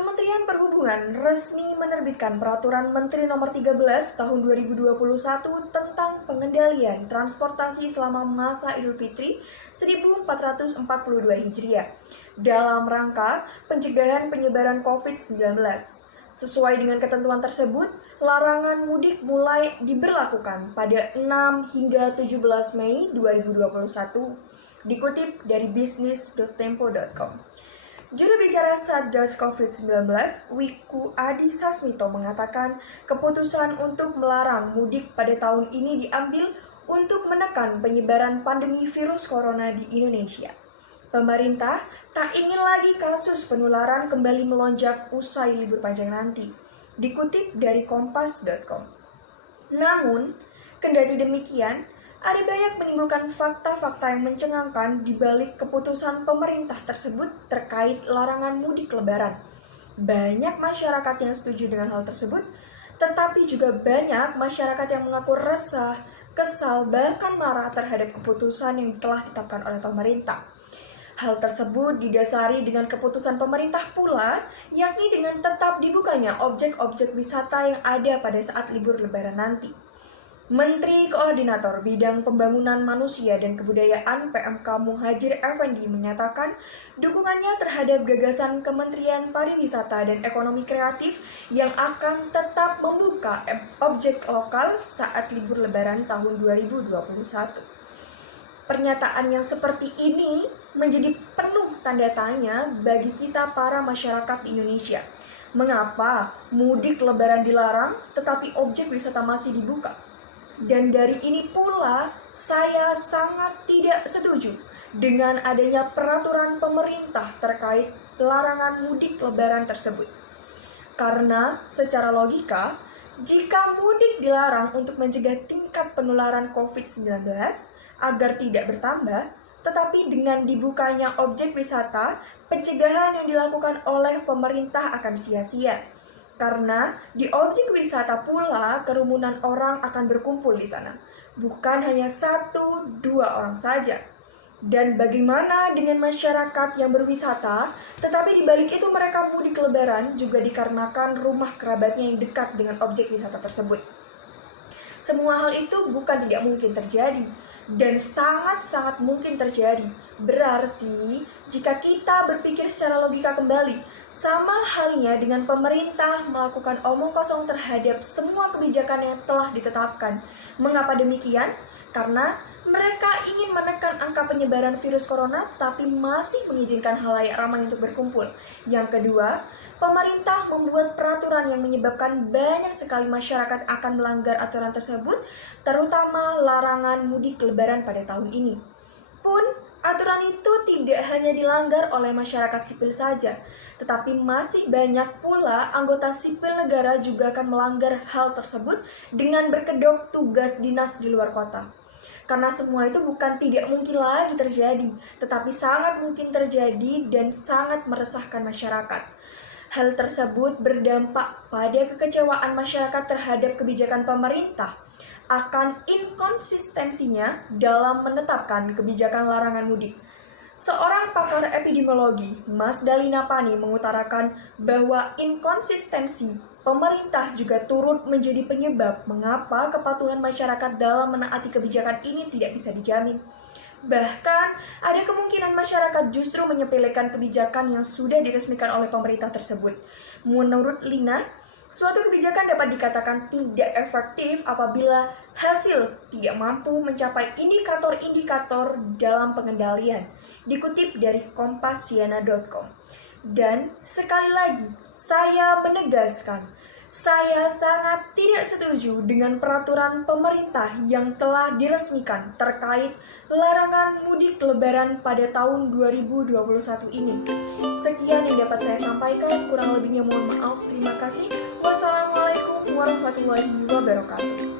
Kementerian Perhubungan resmi menerbitkan Peraturan Menteri Nomor 13 Tahun 2021 tentang pengendalian transportasi selama masa Idul Fitri 1442 Hijriah dalam rangka pencegahan penyebaran COVID-19. Sesuai dengan ketentuan tersebut, larangan mudik mulai diberlakukan pada 6 hingga 17 Mei 2021, dikutip dari bisnis.tempo.com. Juru bicara Satgas COVID-19, Wiku Adi Sasmito mengatakan keputusan untuk melarang mudik pada tahun ini diambil untuk menekan penyebaran pandemi virus corona di Indonesia. Pemerintah tak ingin lagi kasus penularan kembali melonjak usai libur panjang nanti, dikutip dari kompas.com. Namun, kendati demikian, ada banyak menimbulkan fakta-fakta yang mencengangkan di balik keputusan pemerintah tersebut terkait larangan mudik lebaran. Banyak masyarakat yang setuju dengan hal tersebut, tetapi juga banyak masyarakat yang mengaku resah, kesal, bahkan marah terhadap keputusan yang telah ditetapkan oleh pemerintah. Hal tersebut didasari dengan keputusan pemerintah pula, yakni dengan tetap dibukanya objek-objek wisata yang ada pada saat libur lebaran nanti. Menteri Koordinator Bidang Pembangunan Manusia dan Kebudayaan PMK Muhadjir Effendi menyatakan dukungannya terhadap gagasan Kementerian Pariwisata dan Ekonomi Kreatif yang akan tetap membuka objek lokal saat libur lebaran tahun 2021. Pernyataan yang seperti ini menjadi penuh tanda tanya bagi kita para masyarakat di Indonesia. Mengapa mudik lebaran dilarang tetapi objek wisata masih dibuka? Dan dari ini pula, saya sangat tidak setuju dengan adanya peraturan pemerintah terkait larangan mudik lebaran tersebut. Karena secara logika, jika mudik dilarang untuk mencegah tingkat penularan COVID-19 agar tidak bertambah, tetapi dengan dibukanya objek wisata, pencegahan yang dilakukan oleh pemerintah akan sia-sia. Karena di objek wisata pula kerumunan orang akan berkumpul di sana, bukan hanya 1-2 orang saja. Dan bagaimana dengan masyarakat yang berwisata, tetapi di balik itu mereka mudik lebaran juga dikarenakan rumah kerabatnya yang dekat dengan objek wisata tersebut. Semua hal itu bukan tidak mungkin terjadi, dan sangat-sangat mungkin terjadi. Berarti, jika kita berpikir secara logika kembali, sama halnya dengan pemerintah melakukan omong kosong terhadap semua kebijakan yang telah ditetapkan. Mengapa demikian? Karena mereka ingin menekan angka penyebaran virus corona, tapi masih mengizinkan halayak ramai untuk berkumpul. Yang kedua, pemerintah membuat peraturan yang menyebabkan banyak sekali masyarakat akan melanggar aturan tersebut, terutama larangan mudik lebaran pada tahun ini. Pun, aturan itu tidak hanya dilanggar oleh masyarakat sipil saja, tetapi masih banyak pula anggota sipil negara juga akan melanggar hal tersebut dengan berkedok tugas dinas di luar kota. Karena semua itu bukan tidak mungkin lagi terjadi, tetapi sangat mungkin terjadi dan sangat meresahkan masyarakat. Hal tersebut berdampak pada kekecewaan masyarakat terhadap kebijakan pemerintah, akan inkonsistensinya dalam menetapkan kebijakan larangan mudik. Seorang pakar epidemiologi, Mas Dalina Pani, mengutarakan bahwa inkonsistensi pemerintah juga turut menjadi penyebab mengapa kepatuhan masyarakat dalam menaati kebijakan ini tidak bisa dijamin. Bahkan, ada kemungkinan masyarakat justru menyepelekan kebijakan yang sudah diresmikan oleh pemerintah tersebut. Menurut Lina, suatu kebijakan dapat dikatakan tidak efektif apabila hasil tidak mampu mencapai indikator-indikator dalam pengendalian, dikutip dari kompasiana.com. Dan sekali lagi, saya menegaskan, saya sangat tidak setuju dengan peraturan pemerintah yang telah diresmikan terkait larangan mudik lebaran pada tahun 2021 ini. Sekian yang dapat saya sampaikan, kurang lebihnya mohon maaf. Terima kasih. Wassalamualaikum warahmatullahi wabarakatuh.